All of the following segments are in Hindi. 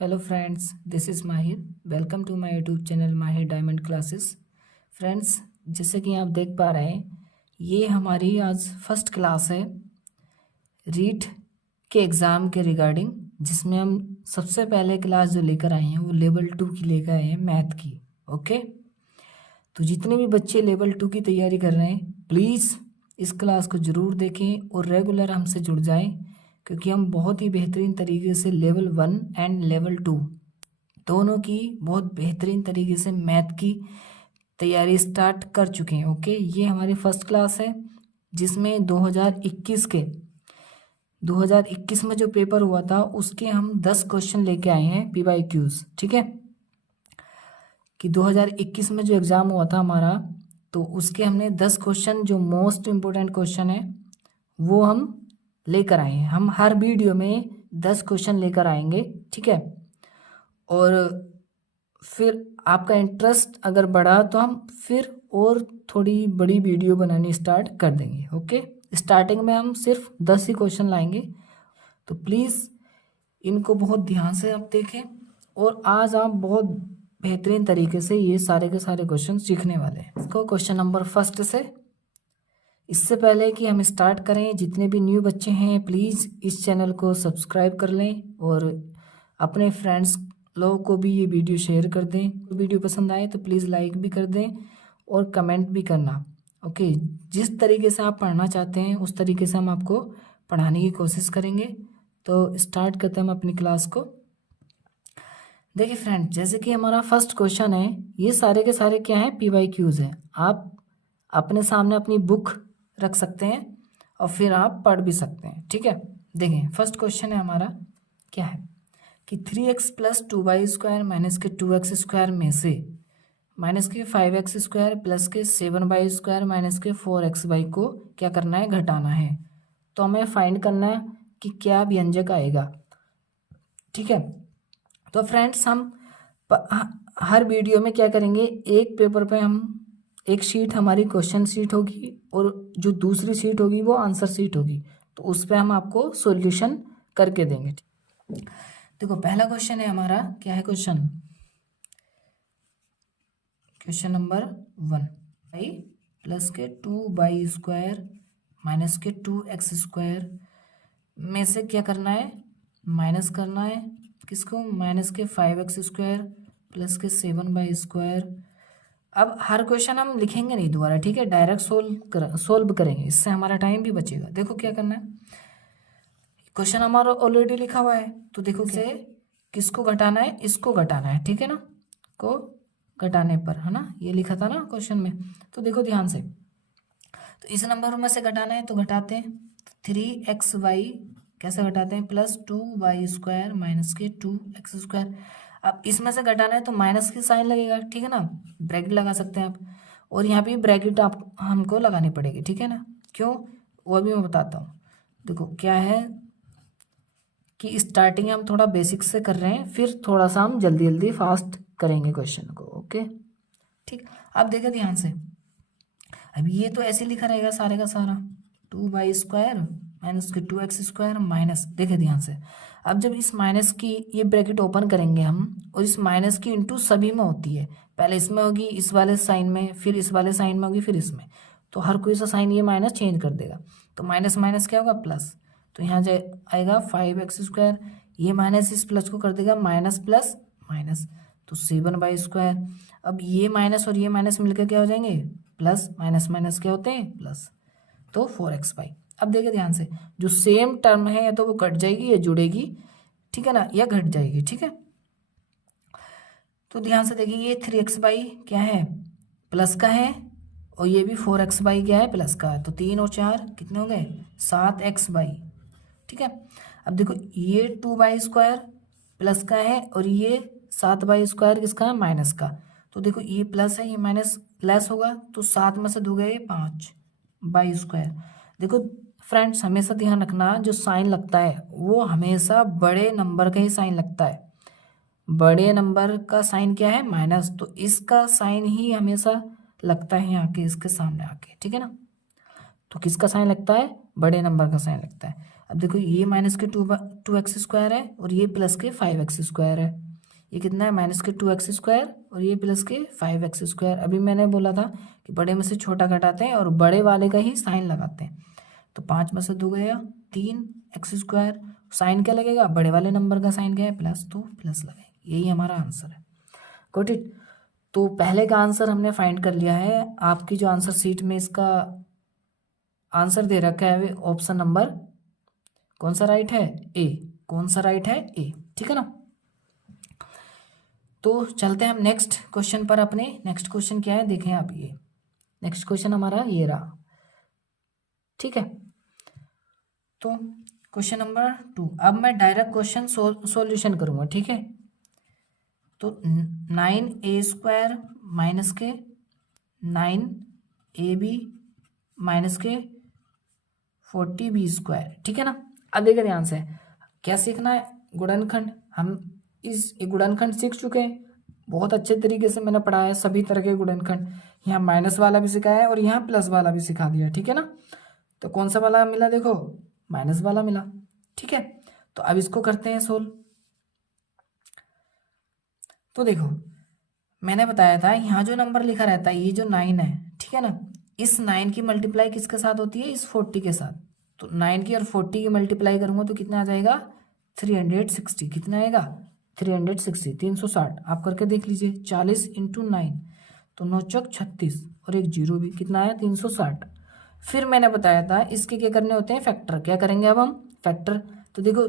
Hello friends, this is Mahir. Welcome to my YouTube channel Mahir diamond classes. Friends, जैसे कि आप देख पा रहे हैं, ये हमारी आज फर्स्ट क्लास है रीट के एग्ज़ाम के रिगार्डिंग, जिसमें हम सबसे पहले क्लास जो लेकर आए हैं वो लेवल 2 की लेकर आए हैं, मैथ की। ओके, तो जितने भी बच्चे लेवल 2 की तैयारी कर रहे हैं, प्लीज़ इस क्लास को ज़रूर देखें और रेगुलर हमसे जुड़ जाएं, क्योंकि हम बहुत ही बेहतरीन तरीके से लेवल 1 एंड लेवल 2 दोनों की बहुत बेहतरीन तरीके से मैथ की तैयारी स्टार्ट कर चुके हैं। ओके, ये हमारी फर्स्ट क्लास है जिसमें 2021 में जो पेपर हुआ था उसके हम 10 क्वेश्चन लेके आए हैं PYQs। ठीक है, कि 2021 में जो एग्ज़ाम हुआ था हमारा, तो उसके हमने 10 क्वेश्चन जो मोस्ट इम्पोर्टेंट क्वेश्चन है वो हम लेकर आए हैं। हम हर वीडियो में 10 क्वेश्चन लेकर आएंगे। ठीक है, और फिर आपका इंटरेस्ट अगर बढ़ा तो हम फिर और थोड़ी बड़ी वीडियो बनानी स्टार्ट कर देंगे। ओके, स्टार्टिंग में हम सिर्फ 10 ही क्वेश्चन लाएंगे, तो प्लीज़ इनको बहुत ध्यान से आप देखें और आज आप बहुत बेहतरीन तरीके से ये सारे के सारे क्वेश्चन सीखने वाले हैं। इसको क्वेश्चन नंबर फर्स्ट से, इससे पहले कि हम स्टार्ट करें, जितने भी न्यू बच्चे हैं प्लीज़ इस चैनल को सब्सक्राइब कर लें और अपने फ्रेंड्स लोगों को भी ये वीडियो शेयर कर दें। वीडियो पसंद आए तो प्लीज़ लाइक भी कर दें और कमेंट भी करना। ओके, जिस तरीके से आप पढ़ना चाहते हैं उस तरीके से हम आपको पढ़ाने की कोशिश करेंगे। तो स्टार्ट करते हैं हम अपनी क्लास को। देखिए फ्रेंड, जैसे कि हमारा फर्स्ट क्वेश्चन है, ये सारे के सारे क्या हैं, PYQs हैं। आप अपने सामने अपनी बुक रख सकते हैं और फिर आप पढ़ भी सकते हैं। ठीक है, देखें फर्स्ट क्वेश्चन है हमारा, क्या है कि 3x plus 2y square minus के 2x स्क्वायर में से माइनस के 5x स्क्वायर प्लस के 7y स्क्वायर माइनस के 4xy को क्या करना है, घटाना है। तो हमें फाइंड करना है कि क्या व्यंजक आएगा। ठीक है, तो फ्रेंड्स हम हर वीडियो में क्या करेंगे, एक पेपर पे हम एक शीट हमारी क्वेश्चन शीट होगी और जो दूसरी शीट होगी वो आंसर शीट होगी, तो उस पर हम आपको सॉल्यूशन करके देंगे। देखो पहला क्वेश्चन है हमारा, क्या है क्वेश्चन नंबर 1, y प्लस के 2y स्क्वायर माइनस के 2x स्क्वायर में से क्या करना है, माइनस करना है किसको, माइनस के 5x स्क्वायर प्लस के 7y स्क्वायर। अब हर क्वेश्चन हम लिखेंगे नहीं दोबारा, ठीक है, डायरेक्ट सोल्व करेंगे, इससे हमारा टाइम भी बचेगा। देखो क्या करना है, क्वेश्चन हमारा ऑलरेडी लिखा हुआ है, तो देखो से किसको घटाना है, इसको घटाना है। ठीक है ना, को घटाने पर, है ना, ये लिखा था ना क्वेश्चन में। तो देखो ध्यान से, तो इस नंबर में से घटाना है तो घटाते हैं। 3xy कैसे घटाते हैं, प्लस 2y स्क्वायर माइनस के 2x स्क्वायर। अब इसमें से घटाना है तो माइनस की साइन लगेगा, ठीक है ना, ब्रैकेट लगा सकते हैं आप, और यहाँ पे ब्रैकेट आप हमको लगानी पड़ेगी। ठीक है ना, क्यों, वो भी मैं बताता हूँ। देखो क्या है कि स्टार्टिंग हम थोड़ा बेसिक से कर रहे हैं, फिर थोड़ा सा हम जल्दी जल्दी फास्ट करेंगे क्वेश्चन को। ओके, ठीक, अब देखो ध्यान से, अब ये तो ऐसे लिखा रहेगा सारे का सारा, 2y स्क्वायर माइनस के 2x स्क्वायर माइनस, देखे ध्यान से, अब जब इस माइनस की ये ब्रैकेट ओपन करेंगे हम, और इस माइनस की इंटू सभी में होती है, पहले इसमें होगी इस वाले साइन में, फिर इस वाले साइन में होगी, फिर इसमें, तो हर कोई सा साइन ये माइनस चेंज कर देगा, तो माइनस माइनस क्या होगा, प्लस। तो यहाँ जाए आएगा 5x स्क्वायर, ये माइनस इस प्लस को कर देगा माइनस प्लस माइनस, तो 7y स्क्वायर। अब ये माइनस और ये माइनस मिलकर क्या हो जाएंगे, प्लस, माइनस माइनस क्या होते हैं, प्लस, तो 4xy। अब देखिए ध्यान से, जो सेम टर्म है या तो वो कट जाएगी या जुड़ेगी, ठीक है ना, या घट जाएगी। ठीक है, तो ध्यान से देखिए, ये 3xy क्या है, प्लस का है, और ये भी 4xy क्या है, प्लस का है, तो 3 और 4 कितने हो गए, 7xy। ठीक है, अब देखो ये 2y स्क्वायर प्लस का है और ये 7y स्क्वायर किसका है, माइनस का, तो देखो ये प्लस है, ये माइनस लेस होगा, तो 7 में से 2 गए 5 बाई स्क्वायर। देखो फ्रेंड्स, हमेशा ध्यान रखना, जो साइन लगता है वो हमेशा बड़े नंबर का ही साइन लगता है, बड़े नंबर का साइन क्या है, माइनस, तो इसका साइन ही हमेशा लगता है आके, इसके सामने आके। ठीक है ना, तो किसका साइन लगता है, बड़े नंबर का साइन लगता है। अब देखो ये माइनस के टू एक्स स्क्वायर है और ये प्लस के 5x² है। ये कितना है, माइनस के 2x² और ये प्लस के 5x²। अभी मैंने बोला था कि बड़े में से छोटा घटाते हैं और बड़े वाले का ही साइन लगाते हैं। तो 5 में से 2 गया 3x²। साइन क्या लगेगा, बड़े वाले नंबर का साइन क्या है, प्लस, तो प्लस लगाएंगे। यही हमारा आंसर है। Got it. तो पहले का आंसर हमने फाइंड कर लिया है। आपकी जो आंसर शीट में इसका आंसर दे रखा है ऑप्शन नंबर कौन सा राइट है, ए। कौन सा राइट है, ए। ठीक है ना। तो चलते हैं हम नेक्स्ट क्वेश्चन पर अपने। नेक्स्ट क्वेश्चन क्या है देखें आप। ये नेक्स्ट क्वेश्चन हमारा ये रहा। ठीक है। तो क्वेश्चन नंबर 2। अब मैं डायरेक्ट क्वेश्चन सॉल्यूशन करूंगा। ठीक है। तो 9a² माइनस के 9ab माइनस के 40b²। ठीक है ना। अब देखिए ध्यान से, क्या सीखना है, गुणनखंड। हम इस गुणनखंड सीख चुके हैं, बहुत अच्छे तरीके से मैंने पढ़ाया है सभी तरह के गुणनखंड। यहाँ माइनस वाला भी सिखाया है और यहाँ प्लस वाला भी सिखा दिया। ठीक है ना। तो कौन सा वाला मिला, देखो माइनस वाला मिला। ठीक है। तो अब इसको करते हैं सोल्व। तो देखो मैंने बताया था यहाँ जो नंबर लिखा रहता है, ये जो 9 है, ठीक है ना, इस 9 की मल्टीप्लाई किसके साथ होती है, इस 40 के साथ। तो 9 की और 40 की मल्टीप्लाई करूंगा तो कितना आ जाएगा, 360। कितना आएगा, 360, 360। आप करके देख लीजिए। 40 इंटू 9 तो 9 चौक 36 और एक जीरो भी, कितना आया, 360। फिर मैंने बताया था इसके क्या करने होते हैं, फैक्टर। क्या करेंगे अब हम, फैक्टर। तो देखो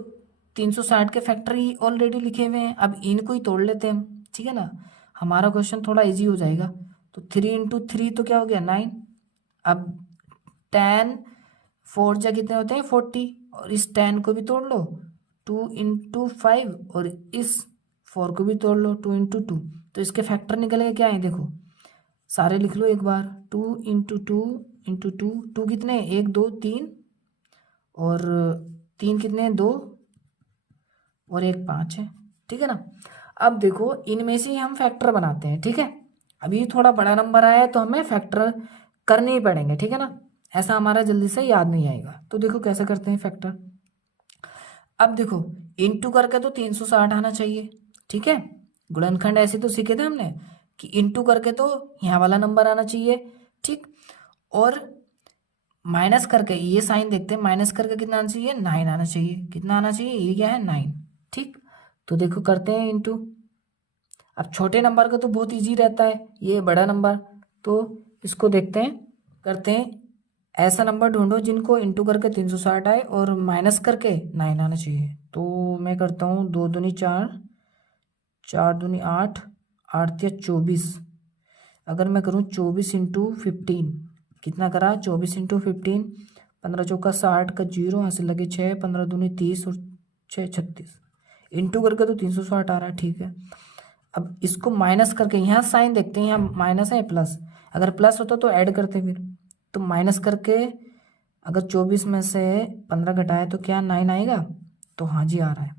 360 के फैक्टर ही ऑलरेडी लिखे हुए हैं, अब इनको ही तोड़ लेते हैं हम। ठीक है ना, हमारा क्वेश्चन थोड़ा इजी हो जाएगा। तो 3 इंटू 3 तो क्या हो गया, 9। अब 10 4 जा कितने होते हैं, 40। और इस 10 को भी तोड़ लो, 2 इंटू 5। और इस 4 को भी तोड़ लो, 2 इंटू 2। तो इसके फैक्टर निकलेगा क्या है, देखो सारे लिख लो एक बार। 2 इंटू 2 इंटू 2, 2 कितने, 1 2 3, और 3 कितने, 2, और 1 5 है। ठीक है ना। अब देखो इनमें से ही हम फैक्टर बनाते हैं। ठीक है। अभी थोड़ा बड़ा नंबर आया है तो हमें फैक्टर करने ही पड़ेंगे। ठीक है ना, ऐसा हमारा जल्दी से याद नहीं आएगा। तो देखो कैसे करते हैं फैक्टर। अब देखो इंटू करके तो 360 आना चाहिए। ठीक है। गुणनखंड ऐसे तो सीखे थे हमने कि इंटू करके तो यहाँ वाला नंबर आना चाहिए। ठीक। और माइनस करके ये साइन देखते हैं, माइनस करके कितना आना चाहिए, 9 आना चाहिए। कितना आना चाहिए, ये क्या है, 9। ठीक। तो देखो करते हैं इंटू। अब छोटे नंबर का तो बहुत इजी रहता है, ये बड़ा नंबर। तो इसको देखते हैं, करते हैं। ऐसा नंबर ढूंढो जिनको इंटू करके 360 आए और माइनस करके 9 आना चाहिए। तो मैं करता हूँ 2 दूनी 4, 4 दूनी 8, 8 या 24। अगर मैं करूँ 24 इंटू 15, कितना करा, 24 इंटू 15, 15 चौका 60 का जीरो, यहाँ से लगे 6, 15 दूनी 30 और 6 36। इंटू करके तो 360 आ रहा है। ठीक है। अब इसको माइनस करके, यहाँ साइन देखते हैं, यहाँ माइनस है प्लस। अगर प्लस होता तो ऐड करते फिर। तो माइनस करके अगर 24 में से 15 घटाए तो क्या 9 आएगा। तो हाँ जी आ रहा है।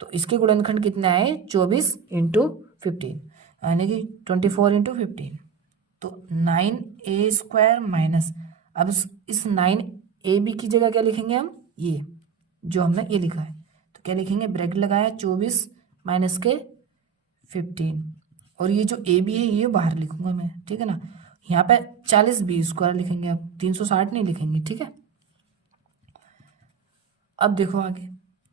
तो इसके गुणनखंड कितने आए, 24 इंटू 15, यानी कि 24 इंटू 15। तो 9a² माइनस, अब इस 9ab की जगह क्या लिखेंगे हम, ये जो हमने ये लिखा है। तो क्या लिखेंगे, ब्रैकेट लगाया 24 माइनस के 15, और ये जो ए बी है ये बाहर लिखूंगा मैं। ठीक है ना। यहाँ पे 40b² लिखेंगे, अब 360 नहीं लिखेंगे। ठीक है। अब देखो आगे,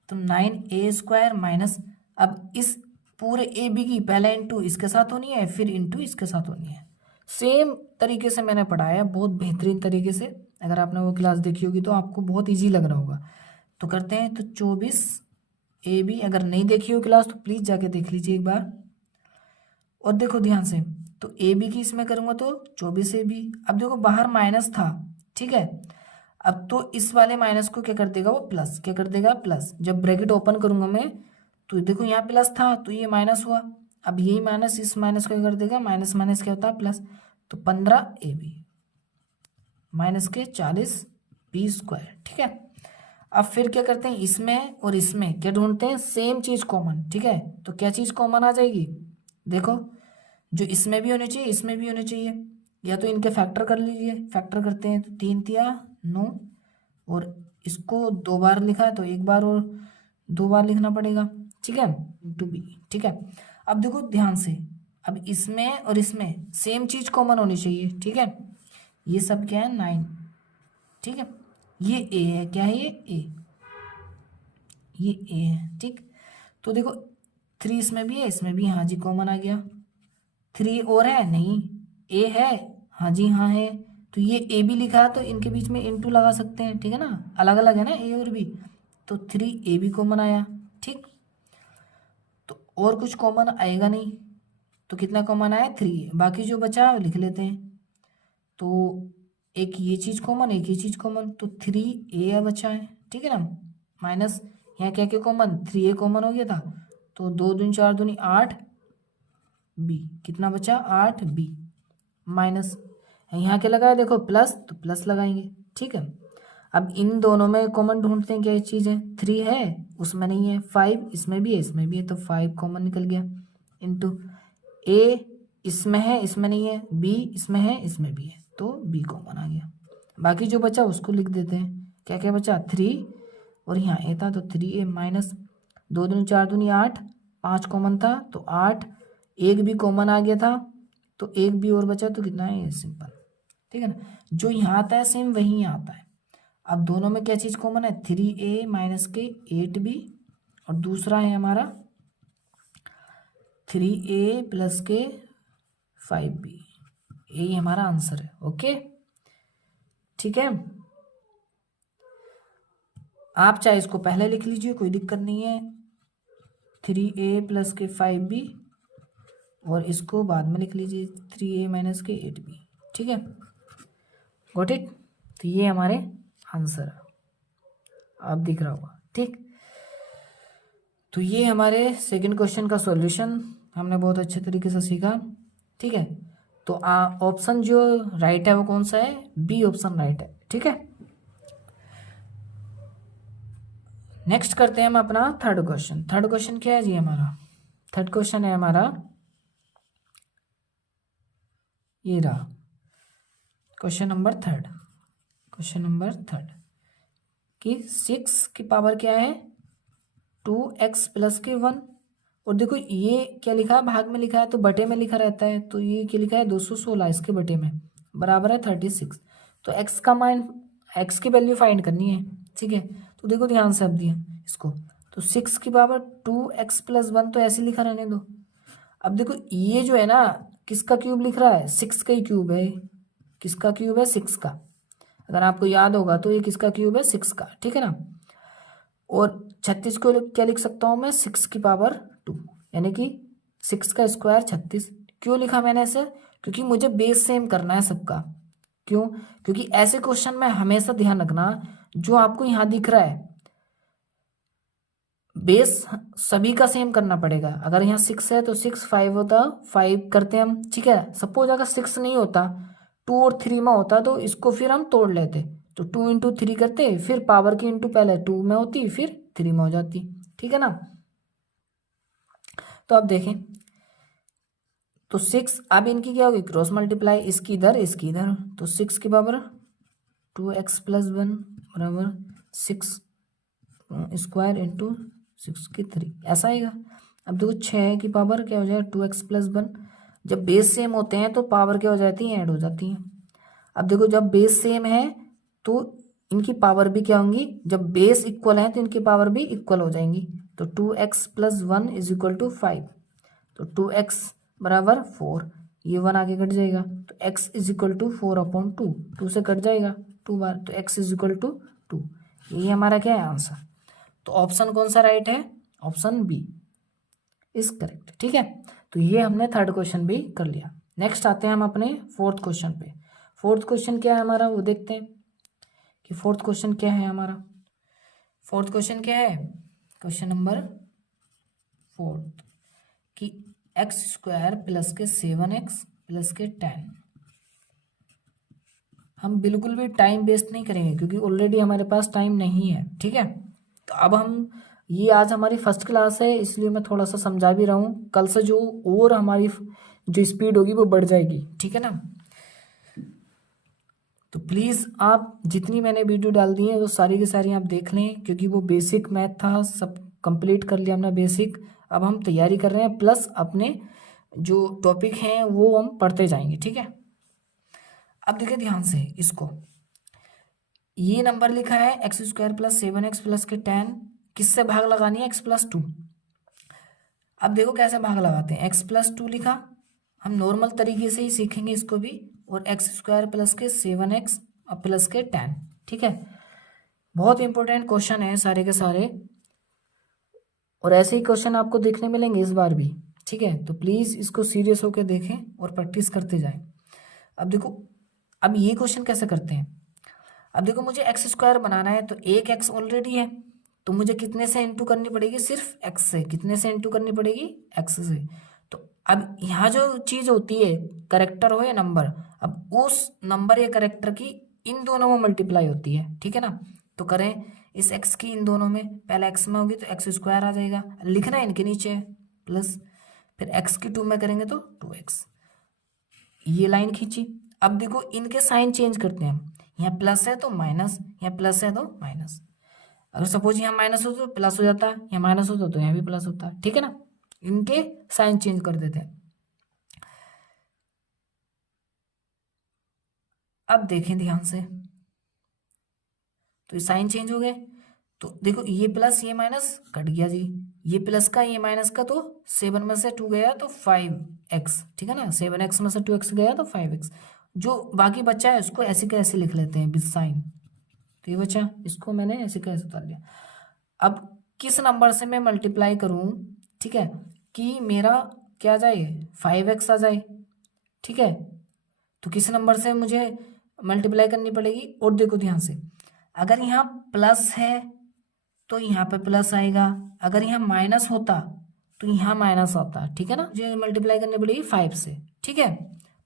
तो 9a² माइनस, अब इस पूरे ए बी की पहले इंटू इसके साथ होनी है, फिर इंटू इसके साथ होनी है। सेम तरीके से मैंने पढ़ाया, बहुत बेहतरीन तरीके से। अगर आपने वो क्लास देखी होगी तो आपको बहुत इजी लग रहा होगा। तो करते हैं, तो 24ab, अगर नहीं देखी हो क्लास तो प्लीज़ जाके देख लीजिए एक बार। और देखो ध्यान से, तो ए बी की इसमें करूँगा तो 24ab। अब देखो बाहर माइनस था, ठीक है। अब तो इस वाले माइनस को क्या कर देगा, वो प्लस, क्या कर देगा, प्लस। जब ब्रैकेट ओपन करूंगा मैं तो देखो यहाँ प्लस था तो ये माइनस हुआ। अब यही माइनस इस माइनस को क्या कर देगा, माइनस माइनस क्या होता है, प्लस। तो 15ab माइनस के 40b²। ठीक है। अब फिर क्या करते हैं, इसमें और इसमें क्या ढूंढते हैं, सेम चीज कॉमन। ठीक है। तो क्या चीज कॉमन आ जाएगी, देखो जो इसमें भी होनी चाहिए इसमें भी होनी चाहिए। या तो इनके फैक्टर कर लीजिए, फैक्टर करते हैं तो 3 तिया 9 और इसको 2 बार लिखा है तो 1 बार और 2 बार लिखना पड़ेगा, ठीक है, टू बी, ठीक है। अब देखो ध्यान से, अब इसमें और इसमें सेम चीज कॉमन होनी चाहिए, ठीक है। ये सब क्या है 9, ठीक है। ये ए है, क्या है ये ए है, ठीक। तो देखो 3 इसमें भी है, इसमें भी, हाँ जी कॉमन आ गया। 3 और है, नहीं, ए है, हाँ जी हाँ है। तो ये ए भी लिखा है तो इनके बीच में इनटू लगा सकते हैं, ठीक है ना, अलग अलग है ना ए और बी। तो 3 ए भी कॉमन आया, ठीक। तो और कुछ कॉमन आएगा नहीं, तो कितना कॉमन आया 3, बाकी जो बचा लिख लेते हैं। तो एक ये चीज़ कॉमन, एक ये चीज़ कॉमन, तो 3 ए बचा है, ठीक है ना। माइनस यहाँ क्या क्या कॉमन, 3 ए कॉमन हो गया था, तो 2 दूनी 4 दूनी 8 बी, कितना बचा 8 बी, माइनस यहाँ क्या लगाया देखो प्लस, तो प्लस लगाएंगे, ठीक है। अब इन दोनों में कॉमन ढूंढते हैं, क्या चीज़ है 3 है, उसमें नहीं है, 5 इसमें भी है, इसमें भी है, तो 5 कॉमन निकल गया, इंटू ए इसमें है, इसमें नहीं है, बी इसमें है, इसमें भी है, तो बी कॉमन आ गया। बाकी जो बचा उसको लिख देते हैं, क्या क्या बचा 3 और यहाँ ए था तो 3 ए, माइनस 2 दूनी 4 दूनी 8, 5 कॉमन था तो 8, एक भी कॉमन आ गया था तो एक भी और बचा, तो कितना है ये सिंपल, ठीक है ना। जो यहाँ आता है सेम वही यहाँ आता है। अब दोनों में क्या चीज़ कॉमन है 3 ए माइनस के 8 बी, और दूसरा है हमारा 3 ए प्लस के 5 बी, यही हमारा आंसर है, ओके, ठीक है। आप चाहे इसको पहले लिख लीजिए, कोई दिक्कत नहीं है, 3 ए प्लस के 5 बी, और इसको बाद में लिख लीजिए 3 ए माइनस के 8 बी, ठीक है, गॉट इट। तो ये हमारे आंसर है, आप दिख रहा होगा, ठीक। तो ये हमारे सेकंड क्वेश्चन का सॉल्यूशन हमने बहुत अच्छे तरीके से सीखा, ठीक है। तो ऑप्शन जो राइट है वो कौन सा है, बी ऑप्शन राइट है, ठीक है। नेक्स्ट करते हैं हम अपना थर्ड क्वेश्चन। थर्ड क्वेश्चन क्या है जी हमारा, थर्ड क्वेश्चन है हमारा ये रहा, question number third, question number third कि 6 की पावर क्या है 2x प्लस के 1, और देखो ये क्या लिखा है, भाग में लिखा है तो बटे में लिखा रहता है, तो ये क्या लिखा है 216 इसके बटे में बराबर है 36। तो x की वैल्यू फाइंड करनी है, ठीक है। तो देखो ध्यान से अब दिया इसको, तो 6 की पावर 2x प्लस 1 तो ऐसे लिखा रहने दो। अब देखो ये जो है ना किसका क्यूब लिख रहा है, 6 का ही क्यूब है, किसका क्यूब है 6 का, अगर आपको याद होगा तो ये किसका क्यूब है 6 का, ठीक है ना। और 36 को क्या लिख सकता हूँ मैं 6 की पावर 2, यानी कि 6 का स्क्वायर 36। क्यों लिखा मैंने ऐसे, क्योंकि मुझे बेस सेम करना है सबका। क्यों, क्योंकि ऐसे क्वेश्चन में हमेशा ध्यान रखना जो आपको यहाँ दिख रहा है बेस सभी का सेम करना पड़ेगा। अगर यहाँ 6 है तो 6, 5 होता 5 करते हैं हम, ठीक है। सपोज अगर 6 नहीं होता 2 और 3 में होता तो इसको फिर हम तोड़ लेते, तो 2 इंटू 3 करते, फिर पावर की इंटू पहले 2 में होती फिर 3 में हो जाती, ठीक है ना। तो अब देखें तो 6, अब इनकी क्या होगी क्रॉस मल्टीप्लाई, इसकी इधर इसकी इधर, तो 6 की पावर 2x प्लस 1 बराबर 6 स्क्वायर इंटू 6 की 3, ऐसा आएगा। अब देखो 6 की पावर क्या हो जाएगा 2x प्लस 1, जब बेस सेम होते हैं तो पावर क्या हो जाती है ऐड हो जाती है। अब देखो जब बेस सेम है तो इनकी पावर भी क्या होंगी, जब बेस इक्वल है तो इनकी पावर भी इक्वल हो जाएंगी। तो 2x plus 1 is equal to 5, तो 2x बराबर 4, ये 1 आगे कट जाएगा, तो x इज इक्वल टू 4/2, 2 से कट जाएगा 2 बार, तो x इज इक्वल टू 2, ये हमारा क्या है आंसर। तो ऑप्शन कौन सा राइट है, ऑप्शन बी इज करेक्ट, ठीक है। तो ये हमने थर्ड क्वेश्चन भी कर लिया। नेक्स्ट आते हैं हम अपने फोर्थ क्वेश्चन पे। फोर्थ क्वेश्चन क्या है हमारा वो देखते हैं कि फोर्थ क्वेश्चन क्या है हमारा। फोर्थ क्वेश्चन क्या है, क्वेश्चन नंबर फोर्थ कि एक्स स्क्वायर प्लस के 7x प्लस के 10। हम बिल्कुल भी टाइम वेस्ट नहीं करेंगे क्योंकि ऑलरेडी हमारे पास टाइम नहीं है, ठीक है। तो अब हम ये आज हमारी फर्स्ट क्लास है इसलिए मैं थोड़ा सा समझा भी रहा हूँ, कल से जो और हमारी जो स्पीड होगी वो बढ़ जाएगी, ठीक है ना। तो प्लीज़ आप जितनी मैंने वीडियो डाल दी है वो सारी की सारी आप देख लें, क्योंकि वो बेसिक मैथ था, सब कंप्लीट कर लिया हमने बेसिक। अब हम तैयारी कर रहे हैं, प्लस अपने जो टॉपिक हैं वो हम पढ़ते जाएंगे, ठीक है। अब देखिए ध्यान से इसको, ये नंबर लिखा है x² + 7x + के 10, किससे भाग लगानी है? x+2। अब देखो कैसे भाग लगाते हैं। x+2 लिखा, हम नॉर्मल तरीके से ही सीखेंगे इसको भी, और x² + के 7x + के 10, ठीक है। बहुत इंपॉर्टेंट क्वेश्चन है सारे के सारे, और ऐसे ही क्वेश्चन आपको देखने मिलेंगे इस बार भी, ठीक है। तो प्लीज़ इसको सीरियस होकर देखें और प्रैक्टिस करते जाएं। अब देखो, अब ये क्वेश्चन कैसे करते हैं। अब देखो मुझे x² बनाना है, तो एक x ऑलरेडी है, तो मुझे कितने से इंटू करनी पड़ेगी? सिर्फ x से। कितने से इंटू करनी पड़ेगी? x से। तो अब यहाँ जो चीज़ होती है, करेक्टर हो या नंबर, अब उस नंबर या करेक्टर की इन दोनों में मल्टीप्लाई होती है, ठीक है ना। तो करें इस x की इन दोनों में, पहले x में होगी तो x² आ जाएगा, लिखना है इनके नीचे प्लस, फिर x की 2 में करेंगे तो 2x, ये लाइन खींची। अब देखो इनके साइन चेंज करते हैं, यहाँ प्लस है तो माइनस, यहाँ प्लस है तो माइनस। अगर सपोज यहाँ माइनस हो तो प्लस हो जाता है, यहाँ माइनस होता तो यहाँ भी प्लस होता है, ठीक है ना। इनके साइन चेंज कर देते हैं। अब देखें ध्यान से, तो ये साइन चेंज हो गए, तो देखो ये प्लस ये माइनस कट गया जी, ये प्लस का ये माइनस का, तो 7 में से 2 गया तो 5x, ठीक है ना। 7x में से 2x गया तो 5x, जो बाकी बचा है उसको ऐसे का ऐसे लिख लेते हैं विद साइन। तो ये बचा, इसको मैंने ऐसे का ऐसे उतार लिया। अब किस नंबर से मैं मल्टीप्लाई करूं, ठीक है, कि मेरा क्या आ जाए? 5x आ जाए, ठीक है। तो किस नंबर से मुझे मल्टीप्लाई करनी पड़ेगी? और देखो ध्यान से, अगर यहाँ प्लस है तो यहाँ पे प्लस आएगा, अगर यहाँ माइनस होता तो यहाँ माइनस आता, ठीक है ना। मुझे मल्टीप्लाई करनी पड़ेगी 5 से, ठीक है।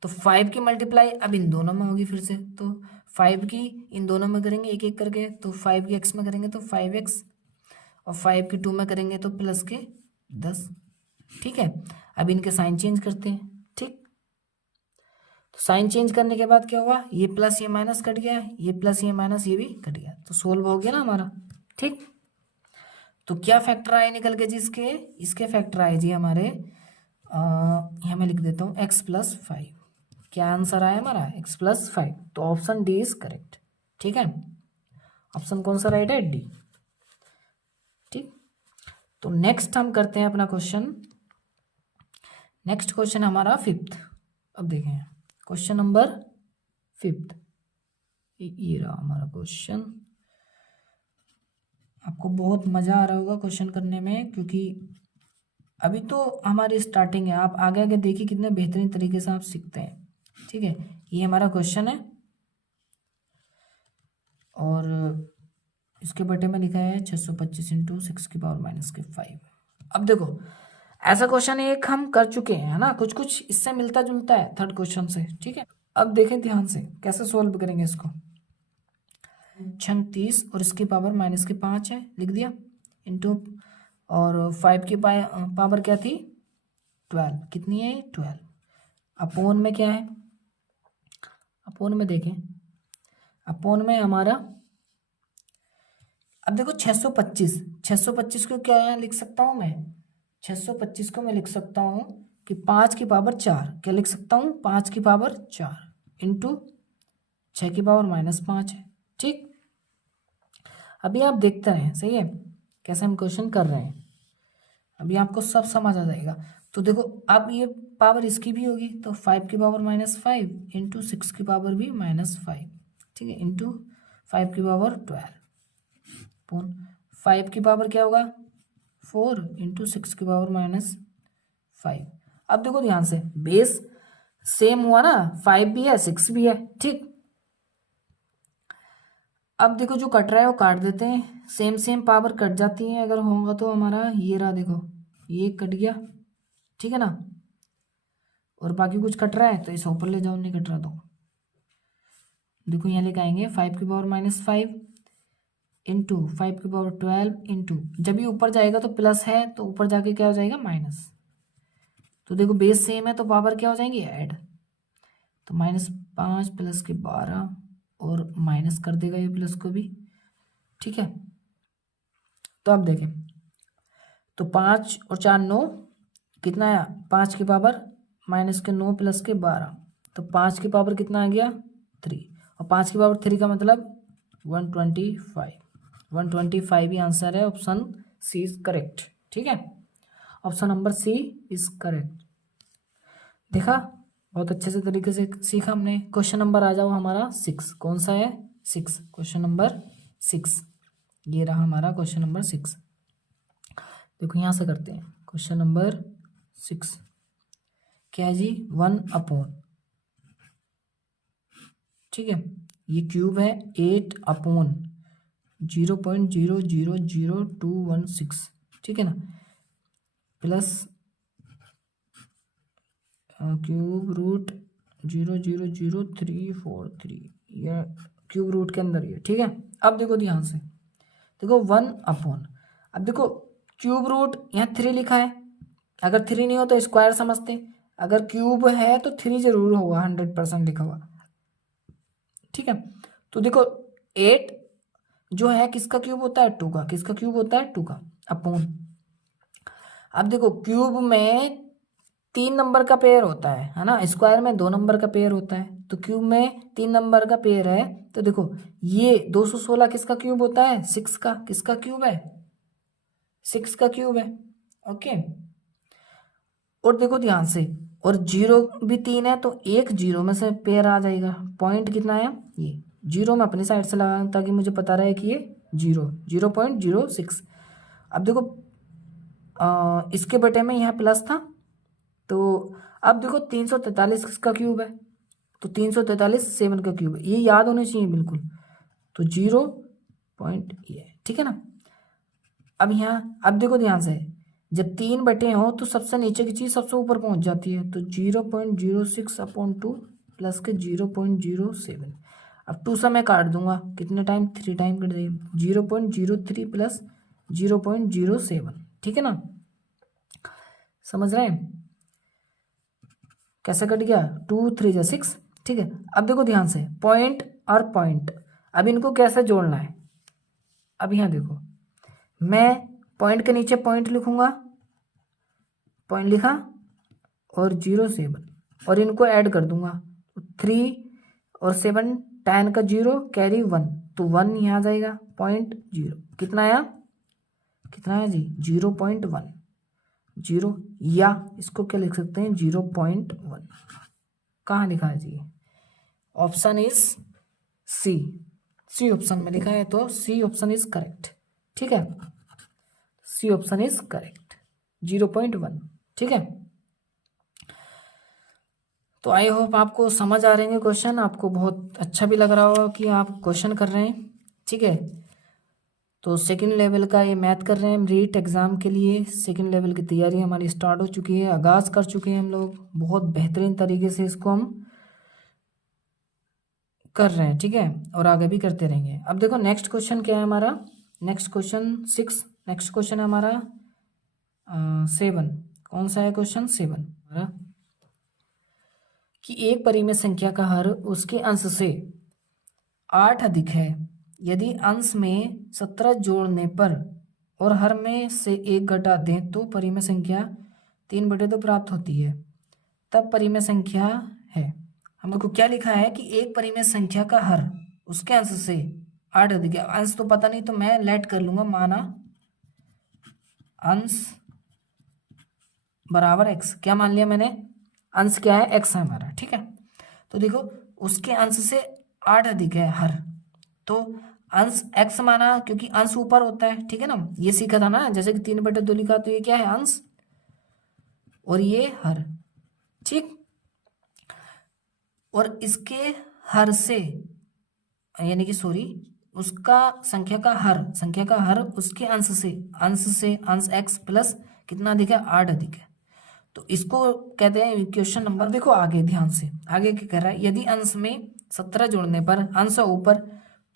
तो 5 की मल्टीप्लाई अब इन दोनों में होगी फिर से, तो 5 की इन दोनों में करेंगे एक एक करके, तो 5 की x में करेंगे तो 5x, और 5 की 2 में करेंगे तो प्लस के 10, ठीक है। अब इनके साइन चेंज करते हैं, ठीक। तो साइन चेंज करने के बाद क्या हुआ? ये प्लस ये माइनस कट गया, ये प्लस ये माइनस ये भी कट गया, तो सोल्व हो गया ना हमारा, ठीक। तो क्या फैक्टर आए निकल के जी? इसके फैक्टर आए जी हमारे, यहाँ मैं लिख देता हूँ x+5। क्या आंसर आया हमारा? x+5। तो ऑप्शन डी इज करेक्ट, ठीक है। ऑप्शन कौन सा राइट है? डी, ठीक। तो नेक्स्ट हम करते हैं अपना क्वेश्चन, नेक्स्ट क्वेश्चन हमारा 5th। अब देखें क्वेश्चन नंबर 5th, ये रहा हमारा क्वेश्चन। आपको बहुत मज़ा आ रहा होगा क्वेश्चन करने में, क्योंकि अभी तो हमारी स्टार्टिंग है। आप आगे आगे देखिए कितने बेहतरीन तरीके से आप सीखते हैं, ठीक है। ये हमारा क्वेश्चन है, और इसके बटे में लिखा है 625 × 6⁻⁻5। अब देखो ऐसा क्वेश्चन एक हम कर चुके हैं, है ना, कुछ कुछ इससे मिलता जुलता है थर्ड क्वेश्चन से, ठीक है। अब देखें ध्यान से कैसे सोल्व करेंगे इसको। 36 और इसकी पावर -5 है, लिख दिया, इंटू, और 5 की पावर क्या थी? 12। कितनी है? 12। अपोन में क्या है? अपोन में देखें, अपोन में हमारा, अब देखो 625 को क्या लिख सकता हूँ मैं? 625 को मैं लिख सकता हूँ कि 5 की पावर 4, क्या लिख सकता हूँ? 5 की पावर 4 इंटू 6 की पावर -5 है, ठीक। अभी आप देखते रहें, सही है, कैसे हम क्वेश्चन कर रहे हैं, अभी आपको सब समझ आ जाएगा। तो देखो अब ये पावर इसकी भी होगी, तो 5 की पावर -5 इंटू 6 की पावर भी -5, ठीक है, इंटू 5 की पावर 12 पून 5 की पावर क्या होगा? 4 इंटू 6 की पावर -5। अब देखो ध्यान से, बेस सेम हुआ ना, 5 भी है 6 भी है, ठीक। अब देखो जो कट रहा है वो काट देते हैं, सेम सेम पावर कट जाती है अगर होगा तो हमारा, ये रहा देखो, ये कट गया, ठीक है ना, और बाकी कुछ कट रहा है तो इसे ऊपर ले जाओ, नहीं कट रहा तो देखो यहाँ लेके आएंगे 5 की पावर -5 इंटू 5 की पावर 12 इंटू, जब ये ऊपर जाएगा तो प्लस है तो ऊपर जाके क्या हो जाएगा? माइनस। तो देखो बेस सेम है तो पावर क्या हो जाएंगी? ऐड, तो -5 + के 12 और माइनस कर देगा ये प्लस को भी, ठीक है। तो अब देखें, तो 5 और 4 9, कितना आया 5 की पावर माइनस के 9 प्लस के 12, तो 5 की पावर कितना आ गया 3, और 5 की पावर 3 का मतलब 125, 125 ही आंसर है। ऑप्शन सी इज करेक्ट, ठीक है। Option number C is correct. देखा, बहुत अच्छे से तरीके से सीखा हमने। क्वेश्चन नंबर आ जाओ हमारा 6, कौन सा है 6, क्वेश्चन नंबर 6, ये रहा हमारा क्वेश्चन नंबर 6। देखो यहाँ से करते हैं क्वेश्चन नंबर 6, क्या है जी 1/, ठीक है, ये क्यूब है 8/0.000216, ठीक है ना, प्लस क्यूब रूट 0.00343, ये क्यूब रूट के अंदर ये, ठीक है। अब देखो ध्यान से, देखो 1/, अब देखो क्यूब रूट यहाँ 3 लिखा है, अगर 3 नहीं हो तो स्क्वायर समझते, अगर क्यूब है तो 3 जरूर होगा, 100% लिखा हुआ, ठीक है। तो देखो 8 जो है किसका क्यूब होता है 2 का, किसका क्यूब होता है 2 का, अपॉन, अब देखो क्यूब में 3 नंबर का पेयर होता है ना, स्क्वायर में 2 नंबर का पेयर होता है, तो क्यूब में 3 नंबर का पेयर है, तो देखो ये 216 किसका क्यूब होता है 6 का, किसका क्यूब है 6 का क्यूब है, ओके। और देखो ध्यान से, और 0 भी 3 है, तो एक 0 में से पेयर आ जाएगा, पॉइंट कितना है ये 0 में अपनी साइड से लगा ताकि मुझे पता रहे कि ये 0.06। अब देखो इसके बटे में यहाँ प्लस था, तो अब देखो 343 किसका क्यूब है, तो 343 7 का क्यूब है, ये याद होनी चाहिए बिल्कुल, तो 0 पॉइंट ये, ठीक है ना। अब यहाँ अब देखो ध्यान से, जब 3 बटे हो तो सबसे नीचे की चीज़ सबसे ऊपर पहुंच जाती है, तो 0.06/2 प्लस के 0.07, अब 2 से मैं काट दूंगा, कितने टाइम 3 टाइम कट देगा, 0.03 प्लस 0.07, ठीक है ना, समझ रहे हैं कैसे कट गया, 2 3 जा 6, ठीक है। अब देखो ध्यान से, पॉइंट और पॉइंट, अब इनको कैसे जोड़ना है, अब यहाँ देखो, मैं पॉइंट के नीचे पॉइंट लिखूंगा, पॉइंट लिखा और 0.7, और इनको ऐड कर दूंगा, 3 और 7 10 का 0 कैरी 1, तो 1 यहाँ आ जाएगा, 0.0 कितना आया, कितना आया जी 0.1, 0, या इसको क्या लिख सकते हैं 0.1, कहाँ लिखा है जी, option is C, C option में लिखा है, तो सी ऑप्शन इज करेक्ट, ठीक है, सी ऑप्शन इज करेक्ट 0.1, ठीक है। तो आई होप आपको समझ आ रहे हैं क्वेश्चन, आपको बहुत अच्छा भी लग रहा होगा कि आप क्वेश्चन कर रहे हैं, ठीक है। तो सेकंड लेवल का ये मैथ कर रहे हैं रीट एग्ज़ाम के लिए, सेकंड लेवल की तैयारी हमारी स्टार्ट हो चुकी है, आगाज़ कर चुके हैं हम लोग, बहुत बेहतरीन तरीके से इसको हम कर रहे हैं, ठीक है, और आगे भी करते रहेंगे। अब देखो नेक्स्ट क्वेश्चन क्या है हमारा, नेक्स्ट क्वेश्चन 6, नेक्स्ट क्वेश्चन है हमारा 7, कौन सा है क्वेश्चन 7 हमारा, कि एक परिमेय संख्या का हर उसके अंश से 8 अधिक है, यदि अंश में 17 जोड़ने पर और हर में से 1 घटा दें तो परिमेय संख्या 3/2 प्राप्त होती है, तब परिमेय संख्या है। हमको क्या लिखा है कि एक परिमेय संख्या का हर उसके अंश से 8 अधिक है, अंश तो पता नहीं तो मैं लेट कर लूंगा, माना अंश बराबर x, क्या मान लिया मैंने, अंश क्या है x है हमारा, ठीक है। तो देखो उसके अंश से 8 अधिक है हर, तो अंश x माना, क्योंकि अंश ऊपर होता है, ठीक है ना, ये सीखा था ना, जैसे कि 3/2 लिखा, तो ये क्या है अंश और ये हर, ठीक, और इसके हर से यानी कि सॉरी उसका संख्या का हर उसके अंश से अंश x प्लस कितना अधिक है 8 अधिक है, तो इसको कहते हैं क्वेश्चन नंबर। देखो आगे ध्यान से, आगे क्या कर रहा है, यदि अंश में 17 जोड़ने पर अंश ऊपर,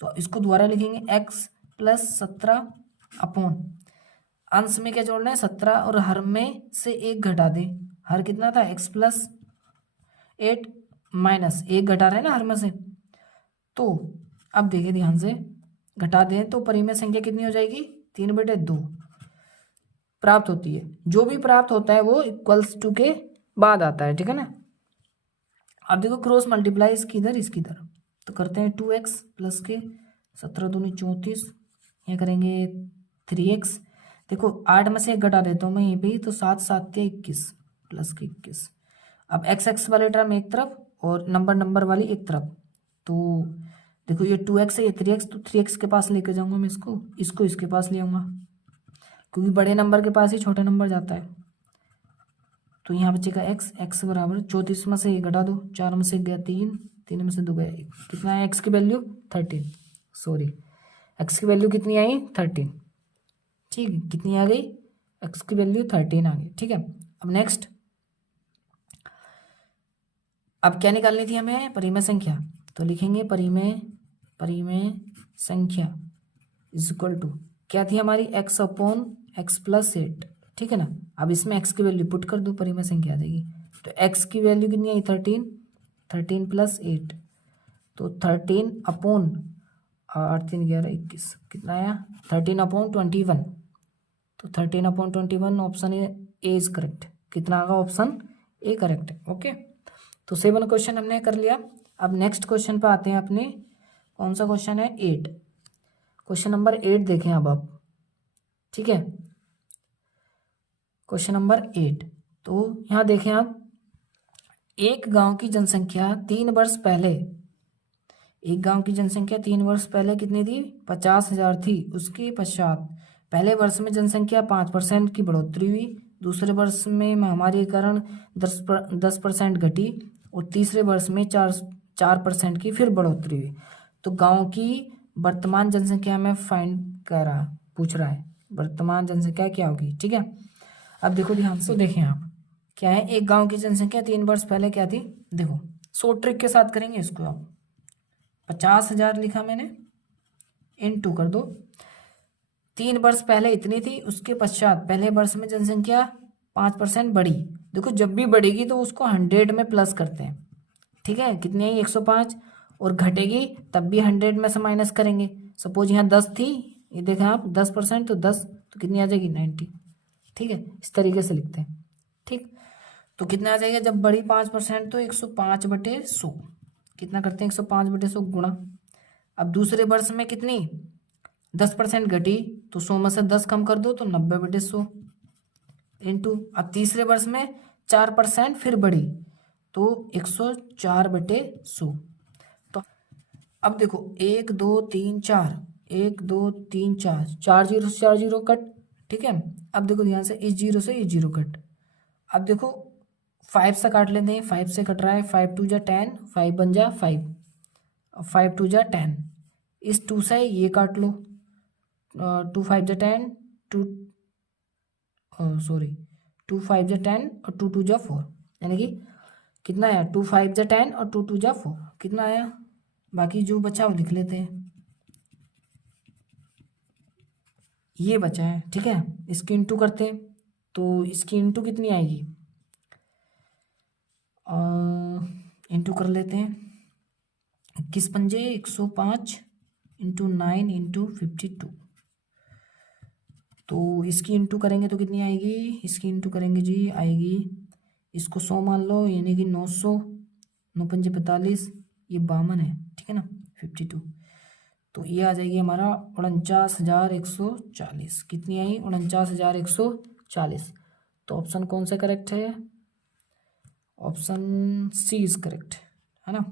तो इसको दोबारा लिखेंगे x प्लस 17 अपॉन, अंश में क्या जोड़ना है 17 और हर में से 1 घटा दे, हर कितना था x प्लस 8 माइनस 1 घटा रहे हैं ना हर में से, तो अब देखिए ध्यान से, घटा दें तो परिमेय संख्या कितनी हो जाएगी, 3/2 प्राप्त होती है। जो भी प्राप्त होता है वो इक्वल्स टू के बाद आता है, ठीक है ना। अब देखो क्रॉस मल्टीप्लाई इसकी इधर इसकी इधर, तो करते हैं 2x प्लस के 17 दूनी 34, यहाँ करेंगे 3x। देखो 8 में से 1 घटा देता हूँ मैं ये भी, तो 7 7 के 21 प्लस के 21। अब एक्स एक्स वाले टर्म एक तरफ और नंबर नंबर वाली एक तरफ, तो देखो ये 2x है ये 3x, तो 3x के पास लेके जाऊंगा मैं इसको, इसको इसके पास ले आऊँगा, क्योंकि बड़े नंबर के पास ही छोटा नंबर जाता है। तो यहाँ बचेगा x, x बराबर 34 में से 1 घटा दो, 4 में से 1 गया 3, 3 में से 2 गया 1, कितना है x की वैल्यू 13, सॉरी x की वैल्यू कितनी आई 13, ठीक है, कितनी आ गई x की वैल्यू 13 आ गई, ठीक है। अब नेक्स्ट, अब क्या निकालनी थी हमें, परिमेय संख्या, तो लिखेंगे परिमेय संख्या इज इक्वल टू क्या थी हमारी, x/x प्लस 8, ठीक है ना। अब इसमें x की वैल्यू पुट कर दो, परिमेय संख्या आ जाएगी। तो x की वैल्यू कितनी आई 13, 13 प्लस 8, तो 13/8 कितना आया 13/21, तो 13/21 ऑप्शन ए इज करेक्ट, कितना आगा ऑप्शन ए करेक्ट है, ओके। तो 7 क्वेश्चन हमने कर लिया। अब नेक्स्ट क्वेश्चन पे आते हैं अपने, कौन सा क्वेश्चन है 8, क्वेश्चन नंबर 8 देखें अब आप, ठीक है। क्वेश्चन नंबर 8, तो यहाँ देखें आप, एक गांव की जनसंख्या 3 वर्ष पहले, एक गांव की जनसंख्या 3 वर्ष पहले कितनी थी 50,000 थी। उसके पश्चात पहले वर्ष में जनसंख्या 5% की बढ़ोतरी हुई, दूसरे वर्ष में महामारी के कारण 10% घटी और तीसरे वर्ष में 4% की फिर बढ़ोतरी हुई। तो गांव की वर्तमान जनसंख्या में फाइंड पूछ रहा है वर्तमान जनसंख्या क्या होगी, ठीक है। अब देखो ध्यान से, तो देखें आप क्या है, एक गांव की जनसंख्या 3 वर्ष पहले क्या थी, देखो शॉर्ट ट्रिक के साथ करेंगे इसको। आप 50,000 लिखा मैंने, इन 2 कर दो, 3 वर्ष पहले इतनी थी, उसके पश्चात पहले वर्ष में जनसंख्या 5% बढ़ी। देखो जब भी बढ़ेगी तो उसको 100 में प्लस करते हैं, ठीक है, कितनी है 105, और घटेगी तब भी 100 में से माइनस करेंगे। सपोज यहाँ 10 थी, ये देखें आप 10%, तो 10 तो कितनी आ जाएगी 90, ठीक है, इस तरीके से लिखते हैं, ठीक। तो कितना आ जाएगा जब बड़ी 5%, तो 105/100, कितना करते हैं 105/100 गुणा। अब दूसरे वर्ष में कितनी 10% घटी, तो 100 में से 10 कम कर दो, तो 90/100 इंटू, अब तीसरे वर्ष में 4% फिर बढ़ी, तो 104/100। तो अब देखो 1 2 3 4, 1 2 3 4, 4 जीरो से 4 जीरो कट, ठीक है। अब देखो ध्यान से, इस जीरो से इस जीरो कट। अब देखो 5 से काट लेते हैं, 5 से कट रहा है, 5 2 जा 10, 5 बन जा 5, 5 2 जा 10, इस 2 से ये काट लो, 2 5 जा 10, 2 सॉरी 2 5 जा 10 और 2 2 जा 4, यानी कि कितना आया 2 5 जा 10 और 2 2 जा 4, कितना आया। बाकी जो बचा वो लिख लेते हैं, ये बचा है, ठीक है। इसकी इंटू करते हैं, तो इसकी इंटू कितनी आएगी, इंटू कर लेते हैं, 21 पंजे 105 इंटू 9 इंटू 52, तो इसकी इंटू करेंगे तो कितनी आएगी, इसकी इंटू करेंगे जी आएगी, इसको 100 मान लो, यानी कि 900, 9 पंजे 45, ये 52 है, ठीक है ना 52, तो ये आ जाएगी हमारा 49,140, कितनी आई 49,140। तो ऑप्शन कौन सा करेक्ट है, ऑप्शन सी इज करेक्ट, है ना।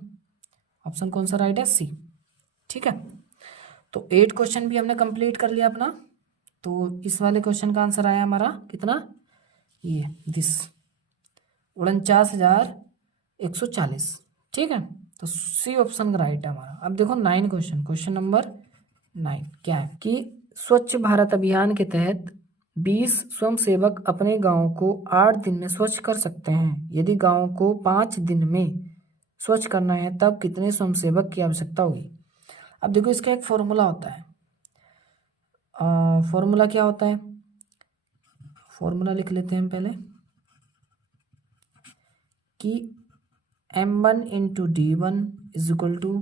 ऑप्शन कौन सा राइट है, सी, ठीक है। तो 8 क्वेश्चन भी हमने कंप्लीट कर लिया अपना। तो इस वाले क्वेश्चन का आंसर आया हमारा कितना, ये दिस 49,140, ठीक है। तो सी ऑप्शन राइट है हमारा। अब देखो 9 क्वेश्चन, क्वेश्चन नंबर 9 क्या है कि स्वच्छ भारत अभियान के तहत 20 स्वयंसेवक अपने गांव को 8 दिन में स्वच्छ कर सकते हैं। यदि गांव को 5 दिन में स्वच्छ करना है तब कितने स्वयंसेवक की आवश्यकता होगी। अब देखो इसका एक फॉर्मूला होता है, फॉर्मूला क्या होता है, फॉर्मूला लिख लेते हैं हम पहले कि M1 into D1 is equal to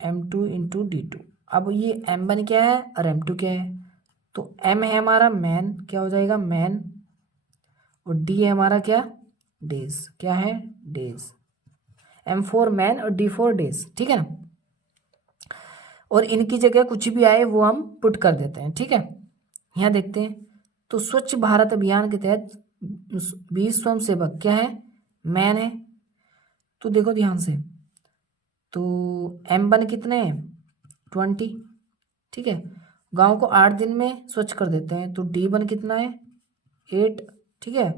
m2 into d2। अब ये m1 क्या है और m2 क्या है, तो m है हमारा मैन, क्या हो जाएगा मैन, और d है हमारा क्या डेज, क्या है डेज, m4 मैन और d4 डेज, ठीक है ना। और इनकी जगह कुछ भी आए वो हम पुट कर देते हैं, ठीक है। यहाँ देखते हैं, तो स्वच्छ भारत अभियान के तहत 20 स्वयंसेवक क्या है मैन है। तो देखो ध्यान से, तो m1 कितने हैं 20, ठीक है। गांव को 8 दिन में स्वच्छ कर देते हैं, तो d1 कितना है 8, ठीक है।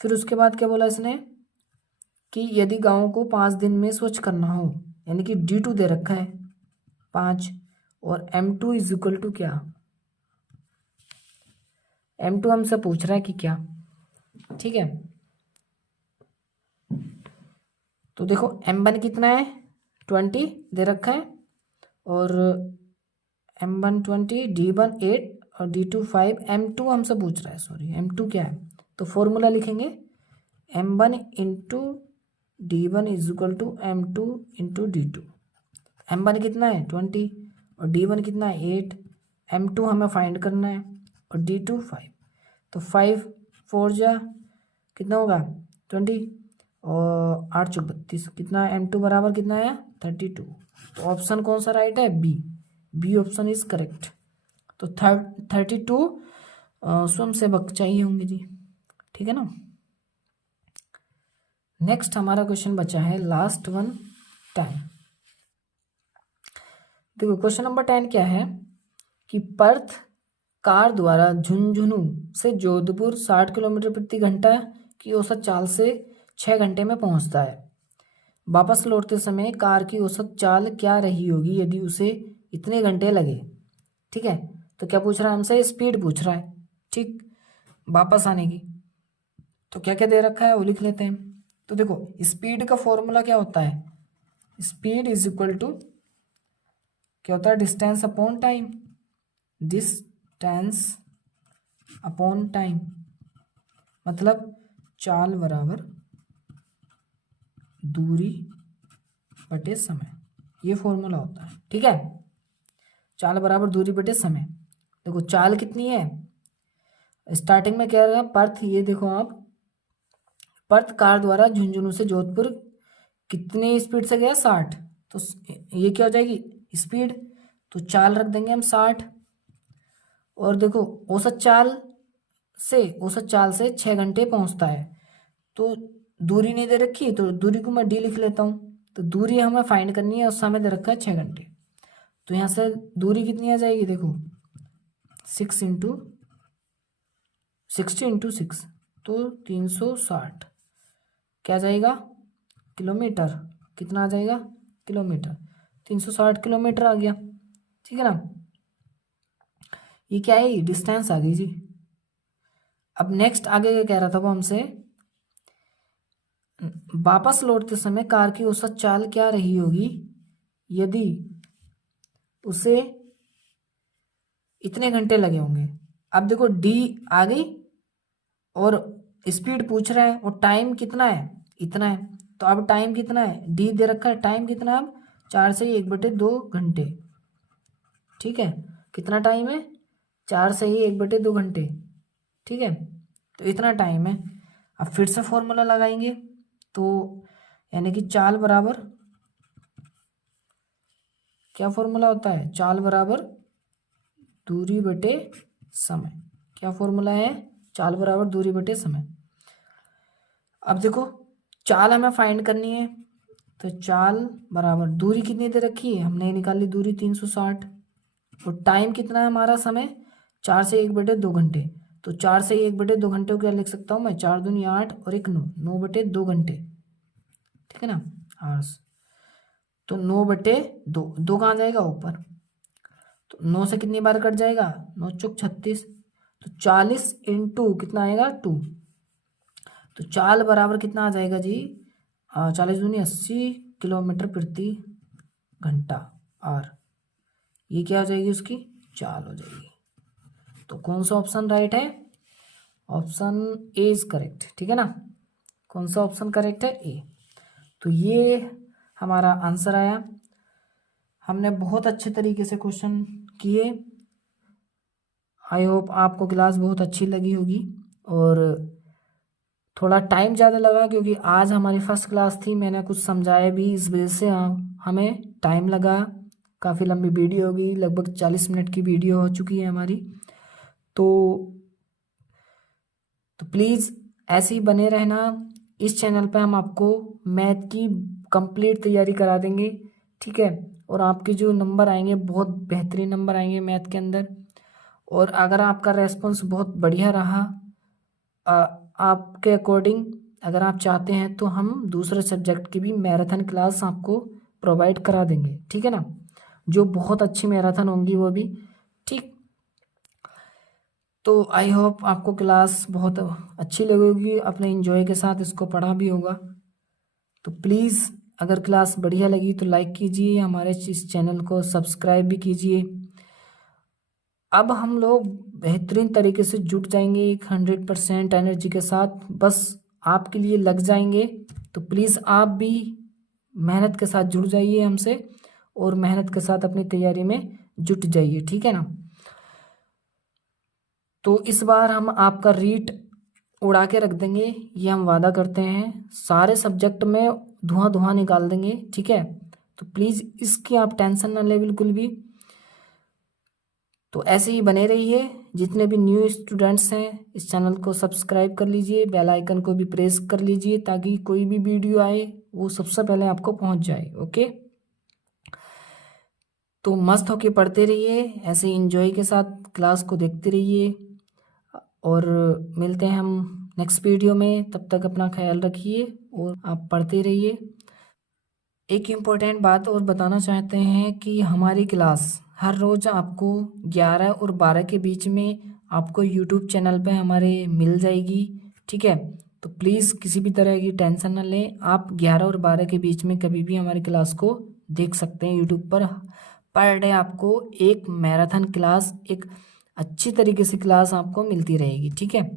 फिर उसके बाद क्या बोला इसने कि यदि गांव को 5 दिन में स्वच्छ करना हो, यानी कि d2 दे रखा है 5, और m2 इज इक्वल टू क्या, m2 हमसे पूछ रहा है कि क्या, ठीक है। तो देखो m1 कितना है 20 दे रखा है, और m1 20, d1 8 और d2 5, m2 हमसे पूछ रहा है, सॉरी m2 क्या है, तो फॉर्मूला लिखेंगे m1 into d1 is equal to m2 into d2। m1 कितना है 20 और d1 कितना है 8, m2 हमें फाइंड करना है, और d2 5, तो 5 4 जा कितना होगा 20, और 8 चौक 32, कितना m2 बराबर कितना आया 32। तो ऑप्शन कौन सा राइट है बी ऑप्शन इज करेक्ट। तो 32 स्वयंसेवक चाहिए होंगे जी, ठीक है ना। नेक्स्ट हमारा क्वेश्चन बचा है लास्ट वन 10। देखो क्वेश्चन नंबर 10 क्या है कि पर्थ कार द्वारा झुंझुनू से जोधपुर 60 किलोमीटर प्रति घंटा की औसत चाल से 6 घंटे में पहुंचता है। वापस लौटते समय कार की औसत चाल क्या रही होगी यदि उसे इतने घंटे लगे, ठीक है। तो क्या पूछ रहा है हमसे, स्पीड पूछ रहा है, ठीक, वापस आने की। तो क्या क्या दे रखा है वो लिख लेते हैं। तो देखो स्पीड का फॉर्मूला क्या होता है, स्पीड इज इक्वल टू क्या होता है distance upon time, distance upon time, मतलब चाल बराबर दूरी बटे समय, ये फॉर्मूला होता है, ठीक है। चाल बराबर दूरी बटे समय। देखो चाल कितनी है, स्टार्टिंग में क्या रहेगा पर्थ, ये देखो आप पर्थ कार द्वारा झुंझुनू से जोधपुर कितनी स्पीड से गया 60, तो ये क्या हो जाएगी स्पीड, तो चाल रख देंगे हम 60। और देखो औसत चाल से 6 घंटे पहुंचता है, तो दूरी नहीं दे रखी, तो दूरी को मैं डी लिख लेता हूँ। तो दूरी हमें फाइंड करनी है और समय दे रखा है 6 घंटे, तो यहाँ से दूरी कितनी आ जाएगी देखो 60 इंटू 6, तो 360 क्या जाएगा किलोमीटर, कितना आ जाएगा किलोमीटर, 360 किलोमीटर आ गया, ठीक है ना। ये क्या है डिस्टेंस आ गई जी। अब नेक्स्ट आगे क्या कह रहा था वो हमसे, वापस लौटते समय कार की औसत चाल क्या रही होगी यदि उसे इतने घंटे लगे होंगे। अब देखो डी आ गई और स्पीड पूछ रहा है और टाइम कितना है इतना है, तो अब टाइम कितना है डी दे रखा है, टाइम कितना है अब 4 से 1/2 घंटे, ठीक है। कितना टाइम है 4 से 1/2 घंटे, ठीक है, तो इतना टाइम है। अब फिर से फॉर्मूला लगाएंगे, तो यानी कि चाल बराबर क्या फॉर्मूला होता है, चाल बराबर दूरी बटे समय, क्या फॉर्मूला है चाल बराबर दूरी बटे समय। अब देखो चाल हमें फाइंड करनी है, तो चाल बराबर दूरी कितनी दे रखी है हमने निकाली दूरी 360, और टाइम कितना है हमारा समय 4 से 1/2 घंटे, तो 4 से 1/2 घंटे को क्या लिख सकता हूँ मैं 4 दूनी 8 और 1 9, 9/2 घंटे, ठीक है ना आवर्स। तो 9/2, 2 कहाँ जाएगा ऊपर, तो 9 से कितनी बार कट जाएगा 9 चौक 36, तो 40 इंटू कितना आएगा 2, तो चाल बराबर कितना आ जाएगा जी 40 दूनी 80 किलोमीटर प्रति घंटा आर, ये क्या हो जाएगी उसकी चाल हो जाएगी। तो कौन सा ऑप्शन राइट है, ऑप्शन ए इज करेक्ट, ठीक है ना। कौन सा ऑप्शन करेक्ट है ए, तो ये हमारा आंसर आया। हमने बहुत अच्छे तरीके से क्वेश्चन किए। आई होप आपको क्लास बहुत अच्छी लगी होगी। और थोड़ा टाइम ज़्यादा लगा क्योंकि आज हमारी फर्स्ट क्लास थी, मैंने कुछ समझाया भी, इस वजह से हमें टाइम लगा। काफ़ी लंबी वीडियो होगी, लगभग 40 मिनट की वीडियो हो चुकी है हमारी। तो प्लीज़ ऐसे ही बने रहना। इस चैनल पे हम आपको मैथ की कंप्लीट तैयारी करा देंगे, ठीक है। और आपके जो नंबर आएंगे बहुत बेहतरीन नंबर आएंगे मैथ के अंदर। और अगर आपका रेस्पॉन्स बहुत बढ़िया रहा आपके अकॉर्डिंग, अगर आप चाहते हैं तो हम दूसरे सब्जेक्ट की भी मैराथन क्लास आपको प्रोवाइड करा देंगे, ठीक है ना। जो बहुत अच्छी मैराथन होंगी वो भी, ठीक। तो आई होप आपको क्लास बहुत अच्छी लगेगी, अपने एंजॉय के साथ इसको पढ़ा भी होगा। तो प्लीज़ अगर क्लास बढ़िया लगी तो लाइक कीजिए, हमारे इस चैनल को सब्सक्राइब भी कीजिए। अब हम लोग बेहतरीन तरीके से जुट जाएंगे 100% एनर्जी के साथ, बस आपके लिए लग जाएंगे। तो प्लीज़ आप भी मेहनत के साथ जुड़ जाइए हमसे, और मेहनत के साथ अपनी तैयारी में जुट जाइए, ठीक है ना। तो इस बार हम आपका रीट उड़ा के रख देंगे, ये हम वादा करते हैं। सारे सब्जेक्ट में धुआं धुआं निकाल देंगे, ठीक है। तो प्लीज़ इसकी आप टेंशन ना लें बिल्कुल भी। तो ऐसे ही बने रहिए। जितने भी न्यू स्टूडेंट्स हैं इस चैनल को सब्सक्राइब कर लीजिए, बेल आइकन को भी प्रेस कर लीजिए ताकि कोई भी वीडियो आए वो सबसे पहले आपको पहुंच जाए, ओके। तो मस्त होके पढ़ते रहिए, ऐसे ही इंजॉय के साथ क्लास को देखते रहिए। और मिलते हैं हम नेक्स्ट वीडियो में, तब तक अपना ख्याल रखिए और आप पढ़ते रहिए। एक इम्पोर्टेंट बात और बताना चाहते हैं कि हमारी क्लास हर रोज़ आपको 11 और 12 के बीच में आपको यूट्यूब चैनल पे हमारे मिल जाएगी, ठीक है। तो प्लीज़ किसी भी तरह की टेंशन ना लें, आप 11 और 12 के बीच में कभी भी हमारी क्लास को देख सकते हैं यूट्यूब पर डे आपको एक मैराथन क्लास, एक अच्छी तरीके से क्लास आपको मिलती रहेगी, ठीक है।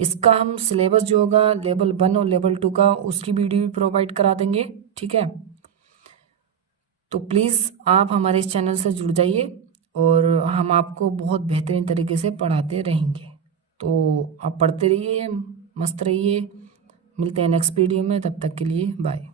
इसका हम सिलेबस जो होगा लेवल 1 और लेवल 2 का, उसकी वीडियो भी प्रोवाइड करा देंगे, ठीक है। तो प्लीज़ आप हमारे इस चैनल से जुड़ जाइए और हम आपको बहुत बेहतरीन तरीके से पढ़ाते रहेंगे। तो आप पढ़ते रहिए, मस्त रहिए। मिलते हैं नेक्स्ट वीडियो में, तब तक के लिए बाय।